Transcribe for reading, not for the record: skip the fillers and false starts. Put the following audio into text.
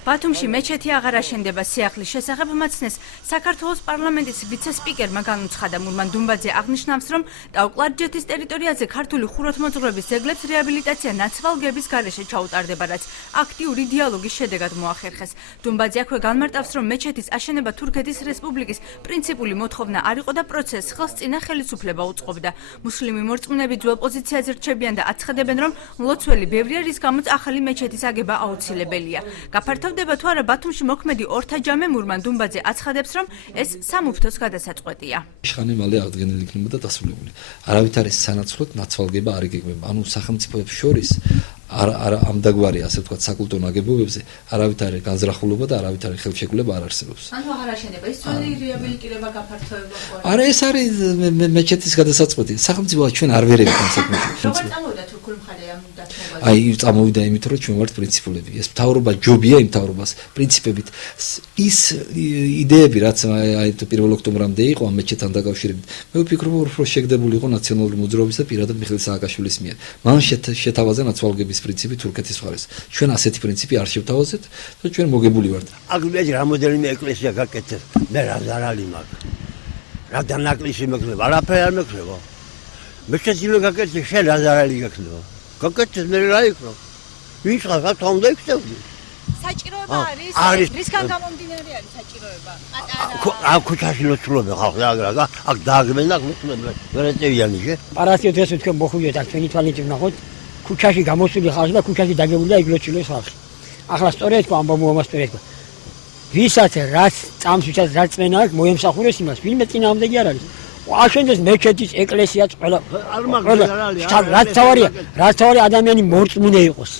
ბათუმში მეჩეთი აღარ აშენდება სიახლის შესახებ მაცნეს საქართველოს პარლამენტის ვიცე-სპიკერმა განუცხადა. მურმან დუმბაძე აღნიშნავს, რომ ტაო-კლარჯეთის ტერიტორიაზე ქართული ხუროთმოძღვრების ძეგლებს რეაბილიტაცია ნაცვალგების გარეშე ჩაუტარდება, რაც აქტიური დიალოგის შედეგად მოახერხეს. დუმბაძე აქვე განმარტავს, რომ მეჩეთის აშენება თურქეთის რესპუბლიკის პრინციპული მოთხოვნა არ იყო და პროცესს ხელსწინა ხელისუფლება უწყობდა. მუსლიმი მორწმუნეები ძველ პოზიციაზე რჩებიან და აცხადებენ, რომ მლოცველი ბევრია, რის გამოც ახალი მეჩეთის აგება აუცილებელია. გაფართოვდება თუ არა ბათუმში მოქმედი ორთა ჯამე, მურმან დუმბაძე აცხადებს, რომ ეს სამუფრთოს გადასაწყვეტია. შხანი მალე აღდგენილი იქნება და დასრულებული. არავით არის სანაცვლოდ ნაცვალგება არ იგეგმება. ანუ სახელმწიფოებს შორის ამდაგვარი, ასე ვთქვათ, საკულტო ნაგებობებზე არავით არის განზრახულობა და არავით არის ხელშეკრულება არ არსებობს. ანუ აღარ აშენება, ის ძველი რეაბილიტირება გაფართოება ყო. არა, ეს არის მეჩეთის გადასაწყვეტი. სახელმწიფო ჩვენ არ ვერევით ამ საქმეში. როგორ წამოვიდა თურქული მხარე ამ დათმობაზე? აი, წამოვიდა იმით, რომ ჩვენ ვართ პრინციპულები. ეს მთავრობა ჯობია იმ მთავრობას პრინციპებით. ის იდეები, რაც აი პირველ ოქტომბრამდე იყო ამ მეჩეთთან დაკავშირებით, მე ვფიქრობ, რომ უფრო შეგდებული იყო ნაციონალური მოძრაობის და პირადად მიხეილ სააკაშვილის მიერ. მან შეთავაზა ნაცვალგების პრინციპი თურქეთის მხარეს. ჩვენ ასეთი პრინციპი არ შევთავაზეთ და ჩვენ მოგებული ვართ. აგრეთვე რამოდენიმე ეკლესია გაკეთეს, მე რა ზარალი მაქვს. რა დანაკლისი მექნება, არაფერი არ მექნება. მეჩეთი რო გაკეთეს, შენ რა ზარალი გაქნება. გაკეთეს მე რა იქნება. ვინც ხარ თუნდა იქცევდი. საჭიროება არის? რისგან გამომდინარე არის საჭიროება? პატარა. აქ ქუჩაში ლოცულობენ ხალხი, აქ დააგმენ და ლოცულობენ. ვერ ეწევიანი შე? პარასიოთ ეს თქვენ მოხვიდეთ აქ ჩვენი თვალით ვნახოთ. ქუჩაში გამოსული ხალხი და ქუჩაში დაგებულია იგლოცილოს ხალხი. ახლა სწორედ თქვა ამბობ სწორედ. ვისაც რაც წამს ვისაც რაც წმენა აქვს მოემსახურეს იმას, ვინმე წინააღმდეგი არ არის. აშენდეს მეჩეთის ეკლესიაც ყველა არ მაგალითად რაც თავარია ადამიანი მორწმუნე იყოს.